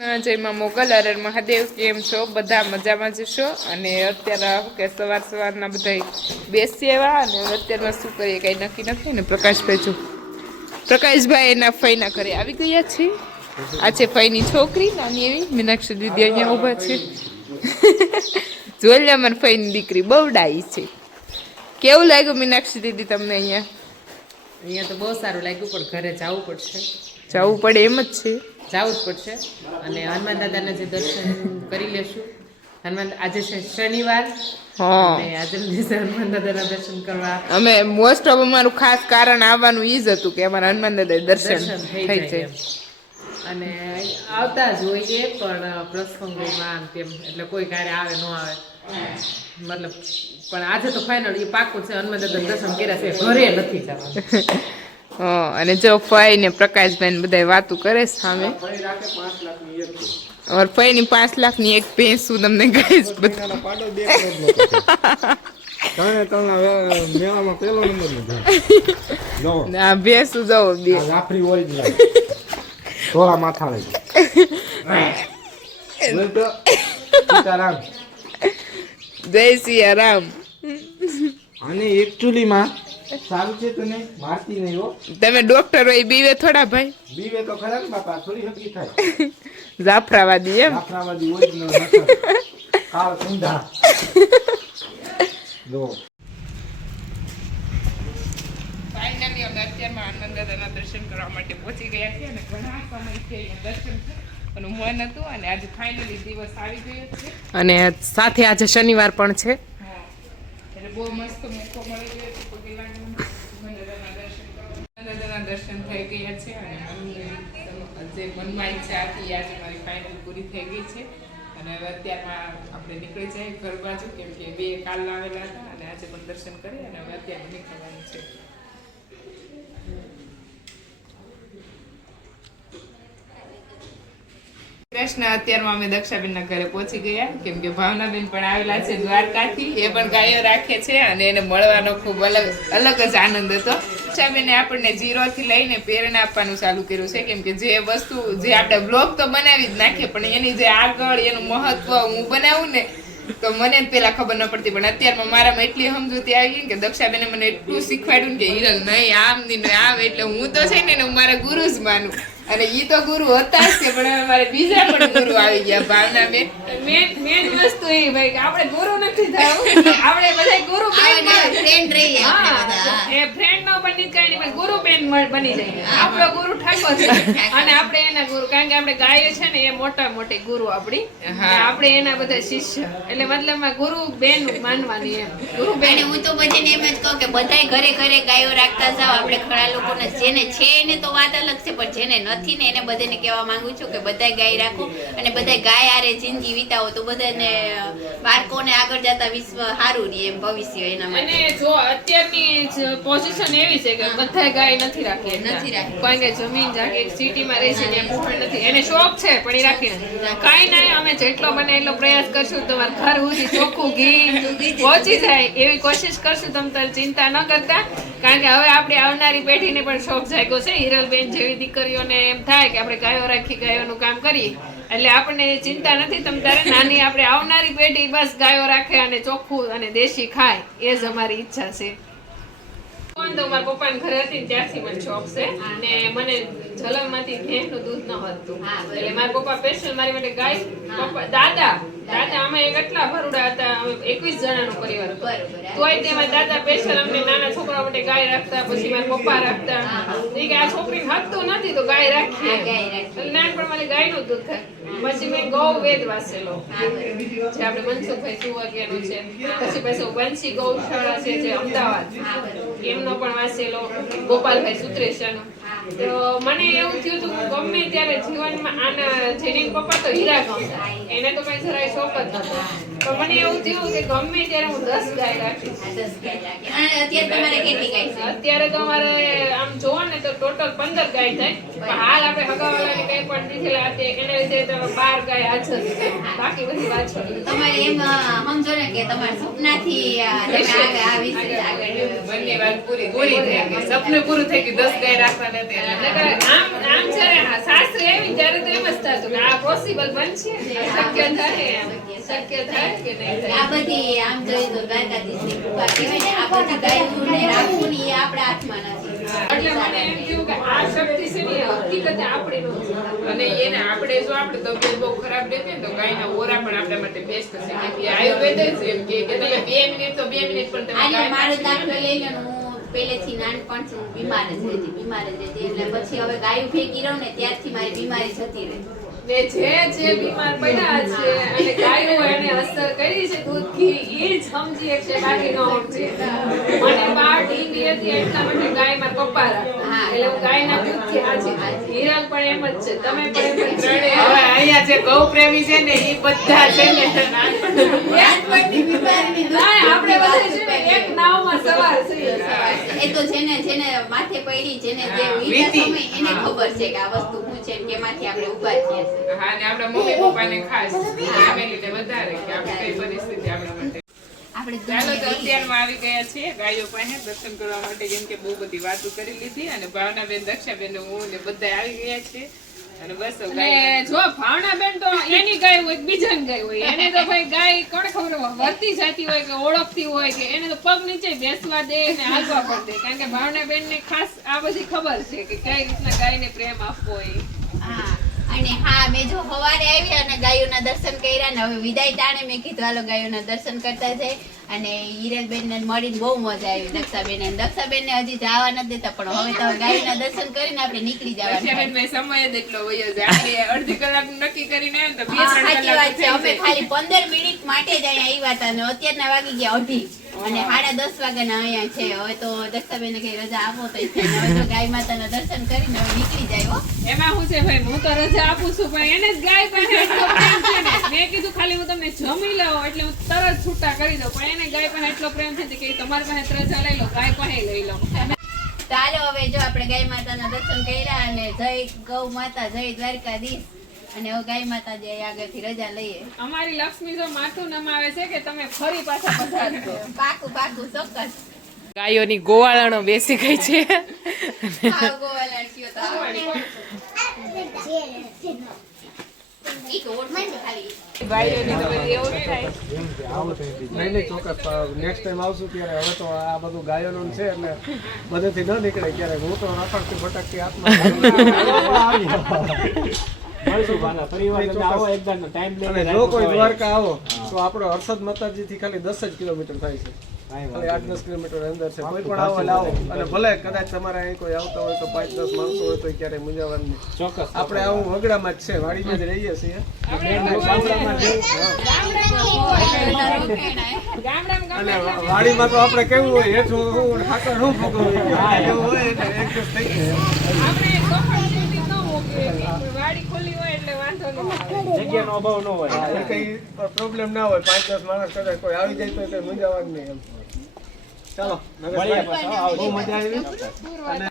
જય માં મોગલ હર મહાદેવ કેમ છો બધા મજામાં જશો અને અત્યારે કે સવારના બધા બેસી આવ્યા અને અત્યારમાં શું કરીએ કઈ નક્કી નથી ને પ્રકાશભાઈ એના ફઈના ઘરે આવી ગયા છે આ છે ફઈની છોકરી નાની એવી મીનાક્ષી દીદી અહીંયા ઊભા છે જોઈ લે મને ફઈની દીકરી બહુ ડાઈ છે કેવું લાગ્યું મીનાક્ષી દીદી તમને અહીંયા તો બહુ સારું લાગ્યું પણ ઘરે જવું પડશે જવું પડે એમ જ છે જવું જ પડશે અને હનુમાન દાદાના જે દર્શન કરી લેશું આજે છે શનિવાર આજે હનુમાન દાદાના દર્શન કરવા અમે મોસ્ટ ઓફ અમારું ખાસ કારણ આવવાનું ઈ જ હતું કે અમારા હનુમાન દાદા દર્શન થઈ જાય અને આવતા જ હોઈએ પણ પ્રસંગોમાં તેમ એટલે કોઈ કાર્ય આવે ન આવે મતલબ પણ આજે તો ફાઇનલ એ પાકું છે હનુમાન દાદા દર્શન કર્યા છે ઘરે નથી જવાનું અને જો ફઈ ને પ્રકાશભાઈ ને બધા વાતું કરે સામે ફઈ ની 5 લાખની એક ભેંસ હું તમને કહીશ ભેંસ જાઓ થોડા માથા જય સિયારામ અને એકચ્યુઅલી માં સારું છે તને મારતી નહીં હો તમે ડોક્ટર હોય બીવે થોડા ભાઈ બીવે તો ખરા ને બાપા થોડી હકી થાય જાફરાવાદી એમ જાફરાવાદી ઓરિજિનલ કાળ કુંડા દો ફાઇનલી અમે અત્યારમાં હનુમાન દાદાના દર્શન કરવા માટે પહોંચી ગયા છીએ અને ઘણા સમયથી અહીંયા દર્શન કરવાનું મન હતું અને આજે ફાઇનલી દિવસ આવી ગયો છે અને સાથે આજે શનિવાર પણ છે એટલે બહુ મસ્ત મોકો મળી ગયો છે તો દાદાના દર્શન થઈ ગયા છે અને જે મનમાં ઈચ્છા હતી આજે મારી ફાઇનલ પૂરી થઈ ગઈ છે અને હવે અત્યારમાં આપણે નીકળી જાય ઘર બાજુ કેમ કે 2 કાલ આવેલા હતા અને આજે પણ દર્શન કરી અને હવે અત્યારે નીકળવાનું છે કૃષ્ણ અત્યારમાં અમે દક્ષાબેનના ઘરે પહોંચી ગયા કેમ કે ભાવનાબેન પણ આવેલા છે દ્વારકાથી એ પણ ગાયો રાખે છે અને એને મળવાનો ખૂબ અલગ જ આનંદ હતો દક્ષાબેને આપણને 0 થી લઈને પ્રેરણા આપવાનું ચાલુ કર્યું છે કેમ કે જે વસ્તુ જે આપણે બ્લોગ તો બનાવી જ નાખીએ પણ એની જે આગળ એનું મહત્વ હું બનાવું ને તો મને પેલા ખબર ન પડતી પણ અત્યારમાં મારામાં એટલી સમજૂતી આવી ગઈ કે દક્ષાબેને મને એટલું શીખવાડ્યું કે હિરલ નહીં આમ નહીં આમ એટલે હું તો છે ને હું મારા ગુરુ જ માનું અને ઈ તો ગુરુ હતા જ કે પણ અમારે બીજા પણ ગુરુ આવી ગયા ભાવનાબેન મેન વસ્તુ એ ભાઈ કે આપણે ગુરુ નથી થાવું આપણે બધા ગુરુ ફ્રેન્ડ રહીએ એ ફ્રેન્ડ નો બની કઈ નહીં ગુરુ બેન બની જાય આપણો ગુરુ ઠાકો છે અને આપણે એના ગુરુ કારણ કે આપણે ગાય છે ને એ મોટા મોટી ગુરુ આપણી આપણે એના બધા શિષ્ય એટલે મતલબમાં ગુરુ બેન માનવાની એમ ગુરુ બેન હું તો પછી એમ જ કહું કે બધાય ઘરે ઘરે ગાયો રાખતા જાવ આપણે ઘણા લોકોને જેને છે એને તો વાત અલગ છે પણ જેને નથી ને એને બધાને કહેવા માંગુ છું કે બધાય ગાય રાખો અને બધાય ગાય આરે જિંદગી વિતાવો તો બધાને બાળકોને આગળ જતા વિશ્વ સારું રહે એમ ભવિષ્ય એના માટે અને જો અત્યારની પોઝિશન એવી છે કે બધાય ગાય નથી રાખી કારણ કે જમીન જાગીર સિટીમાં રહે છે ત્યાં પૂછણ નથી એને શોખ છે પણ એ રાખી નથી કાંઈ નહીં અમે જેટલો બને એટલો પ્રયાસ કરશું તમારે ઘર સુધી ચોખ્ખું ઘી પહોંચી જાય એવી કોશિશ કરશું તમે તારી ચિંતા ન કરતા કારણ કે હવે આપણે આવનારી પેઢીને પણ શોખ જાગ્યો છે હિરલબેન જેવી દીકરીઓને એમ થાય કે આપણે ગાયો રાખી ગાયોનું કામ કરીએ એટલે આપણને ચિંતા નથી તમ તારે નાની આપણે આવનારી પેઢી બસ ગાયો રાખે અને ચોખ્ખું અને દેશી ખાય એ જ અમારી ઈચ્છા છે તો મારા પપ્પાને ઘરે હતી ત્યારથી મને શોખ છે અને મને જલમમાંથી ભેંસનું દૂધ ન હતું એટલે મારા પપ્પા સ્પેશિયલ મારી માટે ગાય પપ્પા દાદા અમે કેટલા ભરૂડા હતા અમે 21 જણાનો પરિવાર હતો તોય તેમાં દાદા સ્પેશિયલ અમને નાના છોકરા માટે ગાય રાખતા પછી મારા પપ્પા રાખતા એ કે આ છોકરીને હકતું નથી તો ગાય રાખીએ નાનપણ મને ગાયનું દૂધ થાય પછી મેં ગૌ વેદ વાંચેલો જે આપણે મનસુખભાઈ સુવાગિયાનો છે પછી વંશી ગૌશાળા છે જે અમદાવાદ એમનો પણ વાંચેલો ગોપાલભાઈ સુત્રેશાનો તો મને એવું થયું હતું ગમે ત્યારે જીવનમાં આના જેની પપ્પા તો હીરા ગમતા એને તો કઈ જરાય શોખ જ નતો પણ મને એવું થયું કે ગમે ત્યારે હું 10 ગાય રાખીશ. આ 10 ગાય રાખી. અને અત્યારે તમારે કેટલી ગાય છે? અત્યારે તો અમારે આમ જોવો ને તો ટોટલ 15 ગાય થાય. પણ હાલ આપણે હગાવાલાની કઈ પણ દીધેલા હતી એના લીધે તો 12 ગાય હાજર છે. બાકી બધી પાછળ. તમારે એમ સમજો ને કે તમારા સપનાથી તમે આ વિશે આગળ બંને વાત પૂરી થઈ ગઈ. સપનું પૂરું થઈ ગયું 10 ગાય રાખવાના હતા એટલે. એટલે કે આમ જ્યારે સાસરે આવી ત્યારે તો એમ જ થતું કે આ પોસિબલ બનશે, શક્ય થાય એમ. શક્ય થાય કે નહીં થાય. આ બધી આમ જોઈએ તો દ્વારકાધીશની કૃપા કહેવાય ને, આ બધી ગાયનું ને રાખવું ને એ આપણા હાથમાં નથી. એટલે મને એમ થયું કે આ શક્તિ છે ને એ હકીકતે આપણી નથી. અને એને આપણે જો આપણે તબિયત બહુ ખરાબ રહેતી ને તો ગાયના ઓરા પણ આપણા માટે બેસ્ટ છે. કેમ કે આયુર્વેદ જ એમ કે તમે 2 મિનિટ તો 2 મિનિટ પણ તમે આને ગાય મારો દાખલો લઈ લો ને, હું પહેલેથી નાનપણથી હું બીમાર જ રહેતી. એટલે પછી હવે ગાયું ભેગી રહું ને ત્યારથી મારી બીમારી જતી રહી. ને જે બીમાર પડ્યા છે અને ગાયો એને અસર કરી છે દૂધ ઘી એ જ સમજી છે, બાકી ન સમજે. મને બાર ઢીંગી હતી એટલા માટે ગાય માં પપ્પા રાખતા. એટલે હું ગાયના દૂધથી હાજી. હિરલ પણ એમ જ છે, તમે પણ એમ જ છો. હવે અહીંયા જે ગૌ પ્રેમી છે ને એ બધા છે ને નાનપણની બીમારીની દૂધ ના, આપણે બધા છે ને એક નાવમાં સવાર છીએ. એ તો જેને માથે પડી, જેને જે વીતા સમય એને ખબર છે કે આ વસ્તુ શું છે, કેમાંથી આપણે ઊભા થઈએ છીએ. હા ને આપણા મમ્મી પપ્પાને ખાસ ફેમિલીને વધારે કે આપણે કઈ પરિસ્થિતિ આપણા માટે. આપણે ચાલો તો દુનિયા અત્યારમાં આવી ગયા છીએ ગાયો પાસે દર્શન કરવા માટે. કેમ કે બહુ બધી વાતો કરી લીધી અને ભાવનાબેન, દક્ષાબેન, હું ને બધા આવી ગયા છીએ અને બસ હવે અને જો ભાવનાબેન તો એની ગાય હોય કે બીજાની ગાય હોય, એને તો ભાઈ ગાય કોને ખબર હોય, વર્તી જાતી હોય કે ઓળખતી હોય કે એને તો પગ નીચે બેસવા દે ને હાલવા પણ દે. કારણ કે ભાવનાબેન ને ખાસ આ બધી ખબર છે કે કઈ રીતના ગાયને પ્રેમ આપવો હોય. હા, અને હા, મેં જો સવારે આવી અને ગાયોના દર્શન કર્યા ને હવે વિદાય ટાણે મેં કીધું હાલો ગાયોના દર્શન કરતા જાય. અને હિરલબેન ને મળીને બહુ મજા આવી. દક્ષાબેન હજી જવા નથી દેતા, પણ હવે તો ગાયોના દર્શન કરીને આપણે નીકળી જવાનું. દક્ષાબેન મેં સમય જ એટલો વયો જાય. આપણે અડધી કલાક નક્કી કરીને આવ્યા ને તો 2-3 સાચી વાત કલાક છે. અમે ખાલી 15 મિનિટ માટે જ અહીંયા આવ્યા હતા અને અત્યારના વાગી ગયા 2:30 અને 10:30 વાગ્યાના અહીંયા છે. હવે તો દક્ષાબેન કઈ રજા આપો તો હવે તો ગાય માતાના દર્શન કરીને હવે નીકળી જાય. હો, એમાં શું છે ભાઈ, હું તો રજા આપું છું પણ એને જ ગાય પાસે એટલો પ્રેમ છે ને. મેં કીધું ખાલી હું તમને જમી લઉં એટલે હું તરત છૂટા કરી દઉં, પણ એને ગાય પાસે એટલો પ્રેમ છે કે તમારી પાસે રજા લઈ લો, ગાય પાસે લઈ લો. ચાલો હવે જો આપણે ગાય માતાના દર્શન કર્યા અને જય ગૌ માતા, જય દ્વારકાધીશ. અને હવે ગાય માતા જે આગળથી રજા લઈએ. અમારી લક્ષ્મી જો માથું નમાવે છે કે તમે ફરી પાછા પધારજો. પાકું ચોક્કસ. ગાયોની ગોવાળાનો બેસી ગઈ છે. હા, ગોવાળાટીઓ તો આવડે. ઈ તો ઓળખાણ છે ખાલી. ગાયોની તો બધી એવું નહીં થાય. નહીં ચોક્કસ નેક્સ્ટ ટાઈમ આવશું ત્યારે હવે તો આ બધું ગાયોનું છે એટલે બધેથી ન નીકળે ક્યારેક. હું તો રખડતી ભટકતી આત્મા અને જો કોઈ દ્વારકા આવો તો આપણો હર્ષદ માતાજી થી ખાલી 10 જ કિલોમીટર થાય છે. ખાલી 8-10 કિલોમીટર અંદર છે. કોઈ પણ આવો લાવો અને ભલે કદાચ તમારે અહીં કોઈ આવતા હોય તો 5-10 માણસો હોય તો ક્યારેય મૂંઝાવાનું નહીં. ચોક્કસ આપણે આવું વગડામાં જ છે, વાડીમાં જ રહીએ છીએ. અને વાડીમાં તો આપણે કેવું હોય હેઠું હું ઠાકર હું ભોગવું એવું હોય એટલે એડજસ્ટ થઈ જાય. આપણે સોફા સુધી ન મૂકીએ કે વાડી ખુલ્લી હોય એટલે વાંધો ન આવે. હા, એ કઈ પ્રોબ્લેમ ના હોય. 5-10 માણસ કદાચ કોઈ આવી જાય તો કઈ મૂંઝાવાનું નહીં એમ. ચાલો, બહુ મજા આવી અને